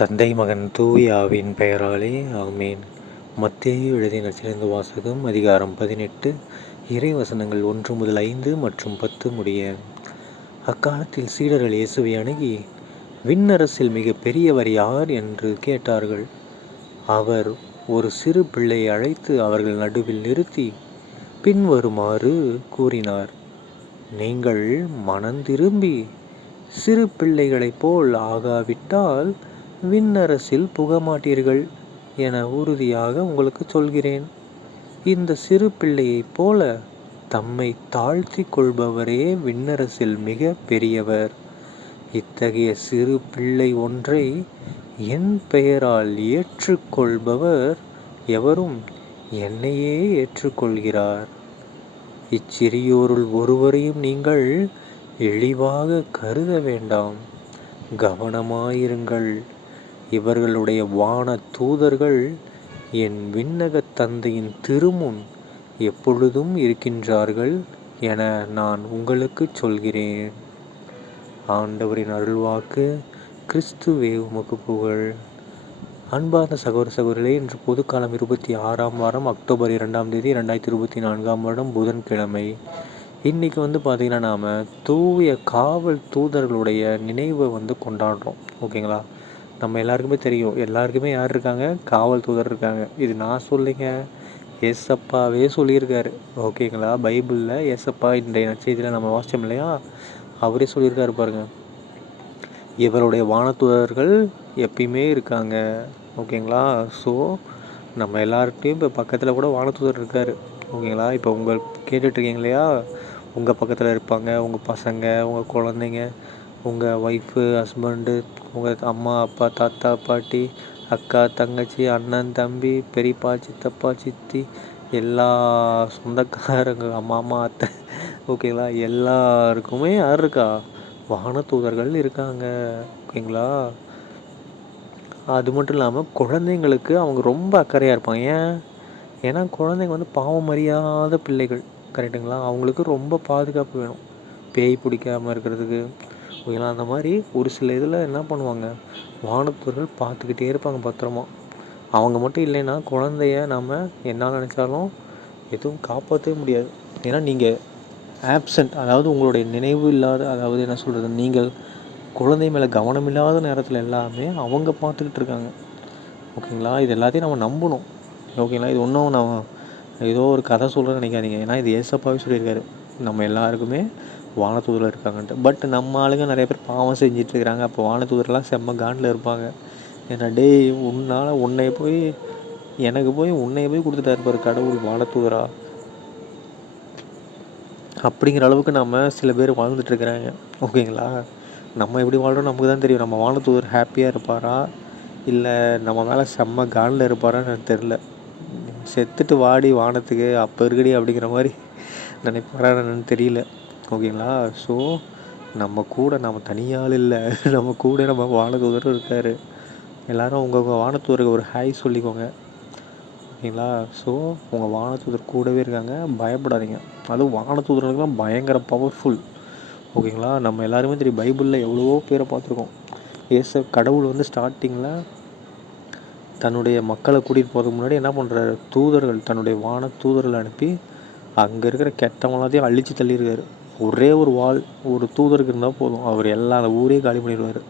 தந்தை மகன் தூயாவின் பெயராலே ஆமேன். மத்திய எழுதிய நச்சிலிருந்து வாசகம் அதிகாரம் பதினெட்டு இறை வசனங்கள் ஒன்று முதல் ஐந்து மற்றும் பத்து முடிய. அக்காலத்தில் சீடர்கள் இயேசுவை அணுகி விண்ணரசில் மிக பெரியவர் யார் என்று கேட்டார்கள். அவர் ஒரு சிறு பிள்ளையை அழைத்து அவர்கள் நடுவில் நிறுத்தி பின்வருமாறு கூறினார். நீங்கள் மனந்திரும்பி சிறு பிள்ளைகளைப் போல் ஆகாவிட்டால் விண்ணரசில் புகமாட்டீர்கள் என உறுதியாக உங்களுக்கு சொல்கிறேன். இந்த சிறு பிள்ளையைப் போல தம்மை தாழ்த்தி கொள்பவரே விண்ணரசில் மிக பெரியவர். இத்தகைய சிறு பிள்ளை ஒன்றை என் பெயரால் ஏற்றுக்கொள்பவர் எவரும் என்னையே ஏற்றுக்கொள்கிறார். இச்சிறியோருள் ஒருவரையும் நீங்கள் இழிவாக கருத வேண்டாம். கவனமாயிருங்கள். இவர்களுடைய வான தூதர்கள் என் விண்ணக தந்தையின் திருமுன் எப்பொழுதும் இருக்கின்றார்கள் என நான் உங்களுக்கு சொல்கிறேன். ஆண்டவரின் அருள்வாக்கு கிறிஸ்துவே உமக்கு புகழ். அன்பார்ந்த சகோதர சகோதரிகளே இன்று பொதுக்காலம் இருபத்தி ஆறாம் வாரம் அக்டோபர் இரண்டாம் தேதி ரெண்டாயிரத்தி இருபத்தி நான்காம் வருடம் புதன்கிழமை. இன்றைக்கி வந்து பார்த்திங்கன்னா நாம் தூய காவல் தூதர்களுடைய நினைவை வந்து கொண்டாடுறோம். ஓகேங்களா? நம்ம எல்லாருக்குமே தெரியும். எல்லாருக்குமே யார் இருக்காங்க? காவல் தூதர் இருக்காங்க. இது நான் சொல்லிங்க. எஸ்அப்பாவே சொல்லியிருக்காரு. ஓகேங்களா? பைபிளில் எஸ்அப்பா இன்றைய நச்செய்தியில் நம்ம வாசித்தோம் இல்லையா? அவரே சொல்லியிருக்காரு பாருங்கள் இவருடைய வானத்தூதர்கள் எப்பயுமே இருக்காங்க. ஓகேங்களா? ஸோ நம்ம எல்லார்ட்டையும் இப்போ பக்கத்தில் கூட வானத்தூதர் இருக்கார். ஓகேங்களா? இப்போ உங்கள் கேட்டுட்ருக்கீங்க இல்லையா? உங்கள் பக்கத்தில் இருப்பாங்க. உங்கள் பசங்க உங்கள் குழந்தைங்க உங்கள் ஒய்ஃபு ஹஸ்பண்டு உங்கள் அம்மா அப்பா தாத்தா பாட்டி அக்கா தங்கச்சி அண்ணன் தம்பி பெரியப்பா சித்தப்பா சித்தி எல்லா சொந்தக்காரங்க மாமா அத்தை. ஓகேங்களா எல்லாருக்குமே யார் இருக்கா? வானத்தூதர்கள் இருக்காங்க. ஓகேங்களா அது மட்டும் இல்லாமல் குழந்தைங்களுக்கு அவங்க ரொம்ப அக்கறையாக இருப்பாங்க. ஏன்? ஏன்னா குழந்தைங்க வந்து பாவம் அறியாத பிள்ளைகள். கரெக்டுங்களா அவங்களுக்கு ரொம்ப பாதுகாப்பு வேணும். பேய் பிடிக்காமல் இருக்கிறதுக்கு. ஓகேங்களா அந்த மாதிரி ஒரு சில இதில் என்ன பண்ணுவாங்க? வானத்தூர்கள் பார்த்துக்கிட்டே இருப்பாங்க பத்திரமா. அவங்க மட்டும் இல்லைன்னா குழந்தைய நம்ம என்ன நினச்சாலும் எதுவும் காப்பாற்றவே முடியாது. ஏன்னா நீங்கள் ஆப்சண்ட் அதாவது உங்களுடைய நினைவு இல்லாத அதாவது என்ன சொல்கிறது நீங்கள் குழந்தை மேலே கவனம் இல்லாத நேரத்தில் எல்லாமே அவங்க பார்த்துக்கிட்டு இருக்காங்க. ஓகேங்களா? இது எல்லாத்தையும் நம்ம நம்பணும். ஓகேங்களா? இது ஒன்றும் நான் ஏதோ ஒரு கதை சொல்கிறேன்னு நினைக்காதீங்க. ஏன்னா இது ஏசப்பாவே சொல்லியிருக்காரு. நம்ம எல்லாருக்குமே வானத்தூதரில் இருக்காங்கன்ட்டு. பட் நம்ம ஆளுங்க நிறைய பேர் பாவம் செஞ்சுட்டு இருக்கிறாங்க. அப்போ வானத்தூதரெலாம் செம்ம காண்டில் இருப்பாங்க. ஏன்னா டேய் உன்னால் உன்னை போய் எனக்கு போய் உன்னை போய் கொடுத்துட்டா இருப்பார் கடவுள் வானத்தூதரா அப்படிங்கிற அளவுக்கு நம்ம சில பேர் வாழ்ந்துட்டுருக்குறாங்க ஓகேங்களா? நம்ம எப்படி வாழ்கிறோம் நமக்கு தான் தெரியும். நம்ம வானத்தூதர் ஹாப்பியாக இருப்பாரா? இல்லை நம்ம மேலே செம்ம காண்டில் இருப்பாரான்னு எனக்கு தெரில செத்துட்டு வாடி வானத்துக்கு அப்போ இருக்கடி அப்படிங்கிற மாதிரி நினைப்பாரா என்னன்னு தெரியல. ஓகேங்களா? ஸோ நம்ம கூட நம்ம தனியாள் இல்லை. நம்ம கூட நம்ம வானதூதரும் இருக்கார். எல்லோரும் உங்கள் வானத்தூதருக்கு ஒரு ஹாய் சொல்லிக்கோங்க. ஓகேங்களா? ஸோ உங்கள் வானத்தூதர் கூடவே இருக்காங்க. பயப்படாதீங்க. அதுவும் வானத்தூதர்களுக்கெல்லாம் பயங்கர பவர்ஃபுல் ஓகேங்களா? நம்ம எல்லாருமே தெரியும் பைபிளில் எவ்வளவோ பேரை பார்த்துருக்கோம். ஏச கடவுள் வந்து ஸ்டார்டிங்கில் தன்னுடைய மக்களை கூட்டிகிட்டு போகிறதுக்கு முன்னாடி என்ன பண்ணுறாரு தூதர்கள் தன்னுடைய வான தூதர்கள் அனுப்பி அங்கே இருக்கிற கெட்டவங்களாத்தையும் அழித்து தள்ளியிருக்காரு. ஒரே ஒரு வால் ஒரு தூதருக்கு இருந்தால் போதும். அவர் எல்லா ஊரையும் காலி பண்ணிடுவார்.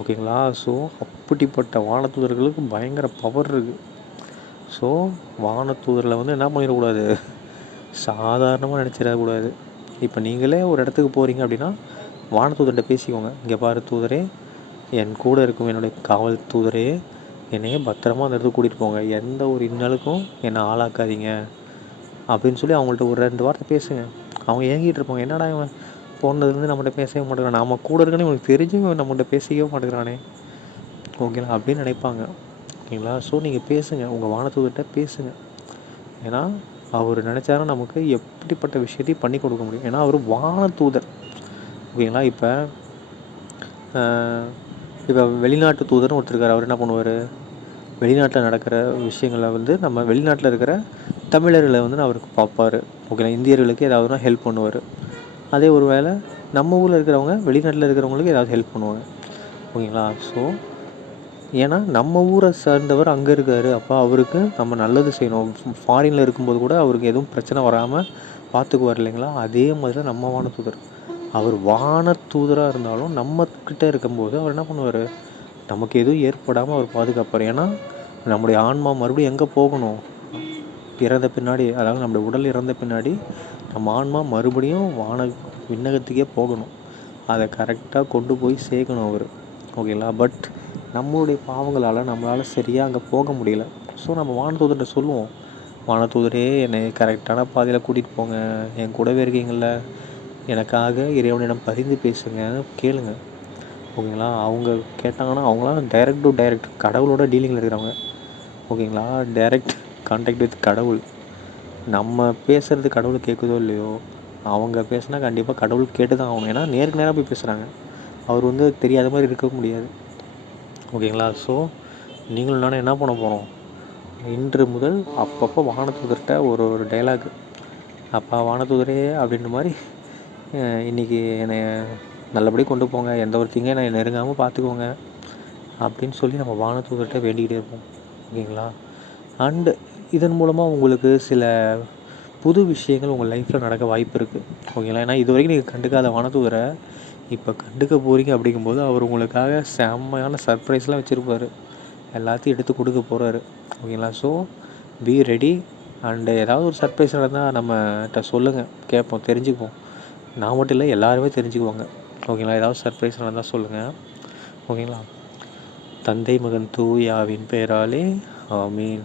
ஓகேங்களா? ஸோ அப்படிப்பட்ட வானத்தூதர்களுக்கு பயங்கர பவர் இருக்குது ஸோ வானத்தூதரில் வந்து என்ன பண்ணிடக்கூடாது? சாதாரணமாக நினச்சிடக்கூடாது. இப்போ நீங்களே ஒரு இடத்துக்கு போகிறீங்க அப்படின்னா வானத்தூதர்கிட்ட பேசிக்கோங்க. இங்கே பாரு தூதரே என் கூட இருக்கும் என்னுடைய காவல் தூதரே என்னையே பத்திரமா அந்த இடத்துக்கு கூட்டிகிட்டு போங்க. எந்த ஒரு இன்னலுக்கும் என்னை ஆளாக்காதீங்க. அப்படின்னு சொல்லி அவங்கள்ட்ட ஒரு ரெண்டு வார்த்தை பேசுங்க. அவங்க ஏங்கிட்டு இருப்பாங்க. என்னடா இவன் போனதுலேருந்து நம்மகிட்ட பேசவே மாட்டேங்கிறான். நம்ம கூட இருக்கனே இவனுக்கு தெரிஞ்சவங்க நம்மகிட்ட பேசிக்கவே மாட்டேங்கிறானே. ஓகேங்களா? அப்படின்னு நினைப்பாங்க. ஓகேங்களா? ஸோ நீங்கள் பேசுங்க. உங்கள் வானத்துக்கிட்ட பேசுங்க. ஏன்னா அவர் நினச்சாரும் நமக்கு எப்படிப்பட்ட விஷயத்தையும் பண்ணி கொடுக்க முடியும். ஏன்னா அவர் வானத்தூதர் ஓகேங்களா? இப்போ இப்போ வெளிநாட்டு தூதர்னு ஒருத்தருக்கார் அவர் என்ன பண்ணுவார்? வெளிநாட்டில் நடக்கிற விஷயங்களை வந்து நம்ம வெளிநாட்டில் இருக்கிற தமிழர்களை வந்து அவருக்கு பார்ப்பார். ஓகேங்களா இந்தியர்களுக்கு ஏதாவதுனா ஹெல்ப் பண்ணுவார். அதே ஒரு வேளை நம்ம ஊரில் இருக்கிறவங்க வெளிநாட்டில் இருக்கிறவங்களுக்கு ஏதாவது ஹெல்ப் பண்ணுவாங்க. ஓகேங்களா? ஸோ ஏன்னா நம்ம ஊரை சார்ந்தவர் அங்கே இருக்கார். அப்போ அவருக்கு நம்ம நல்லது செய்யணும். ஃபாரினில் இருக்கும்போது கூட அவருக்கு எதுவும் பிரச்சனை வராமல் பார்த்துக்குவார் இல்லைங்களா? அதே மாதிரி தான் நம்ம வான தூதர். அவர் வானதூதராக இருந்தாலும் நம்மக்கிட்ட இருக்கும்போது அவர் என்ன பண்ணுவார்? நமக்கு எதுவும் ஏற்படாமல் அவர் பாதுகாப்பார். ஏன்னா நம்முடைய ஆன்மா மறுபடியும் எங்கே போகணும்? இறந்த பின்னாடி அதாவது நம்முடைய உடல் இறந்த பின்னாடி நம்ம ஆன்மா மறுபடியும் வான விண்ணகத்துக்கே போகணும். அதை கரெக்டாக கொண்டு போய் சேர்க்கணும் அவர். ஓகேங்களா பட் நம்மளுடைய பாவங்களால் நம்மளால் சரியாக அங்கே போக முடியல. ஸோ நம்ம வானதூதர்கிட்ட சொல்லுவோம். வானதூதரே என்னை கரெக்டான பாதையில் கூட்டிகிட்டு போங்க. என் கூடவே இருக்கீங்கள எனக்காக இறைவனிடம் பதிந்து பேசுங்க. கேளுங்க. ஓகேங்களா அவங்க கேட்டாங்கன்னா அவங்களாம் டைரக்ட் டு டைரக்ட் கடவுளோட டீலிங்கில் இருக்கிறவங்க. ஓகேங்களா டைரக்ட் கான்டாக்ட் வித் கடவுள். நம்ம பேசுகிறது கடவுள் கேட்குதோ இல்லையோ அவங்க பேசுனா கண்டிப்பாக கடவுள் கேட்டு தான் ஆகணும். ஏன்னா நேருக்கு நேராக போய் பேசுகிறாங்க அவர் வந்து தெரியாத மாதிரி இருக்க முடியாது. ஓகேங்களா? ஸோ நீங்களும் நானும் என்ன பண்ண போகிறோம் இன்று முதல் அப்பப்போ வானத்துதர்கிட்ட ஒரு ஒரு டைலாக் அப்பா வானத்துதரே அப்படின்ற மாதிரி இன்றைக்கி என்னை நல்லபடி கொண்டு போங்க. எந்த ஒரு திங்க என்னை நெருங்காமல் பார்த்துக்கோங்க. அப்படின்னு சொல்லி நம்ம வானத்துதர்கிட்ட வேண்டிக்கிட்டே இருப்போம். ஓகேங்களா? அண்டு இதன் மூலமாக உங்களுக்கு சில புது விஷயங்கள் உங்கள் லைஃப்பில் நடக்க வாய்ப்பு இருக்குது ஓகேங்களா ஏன்னா இது வரைக்கும் நீங்கள் கண்டுக்காத வானதூதரை இப்போ கண்டுக்க போகிறீங்க அப்படிங்கும்போது அவர் உங்களுக்காக செம்மையான சர்ப்ரைஸ்லாம் வச்சுருப்பாரு. எல்லாத்தையும் எடுத்து கொடுக்க போகிறாரு ஓகேங்களா ஸோ பி ரெடி அண்டு ஏதாவது ஒரு சர்ப்ரைஸ் நடந்தால் நம்மகிட்ட சொல்லுங்கள் கேட்போம் தெரிஞ்சுக்குவோம். நான் மட்டும் இல்லை எல்லாருமே தெரிஞ்சுக்குவாங்க. ஓகேங்களா ஏதாவது சர்ப்ரைஸ் நடந்தால் சொல்லுங்கள் ஓகேங்களா தந்தை மகன் தூயாவின் பெயராலே ஆமீன்.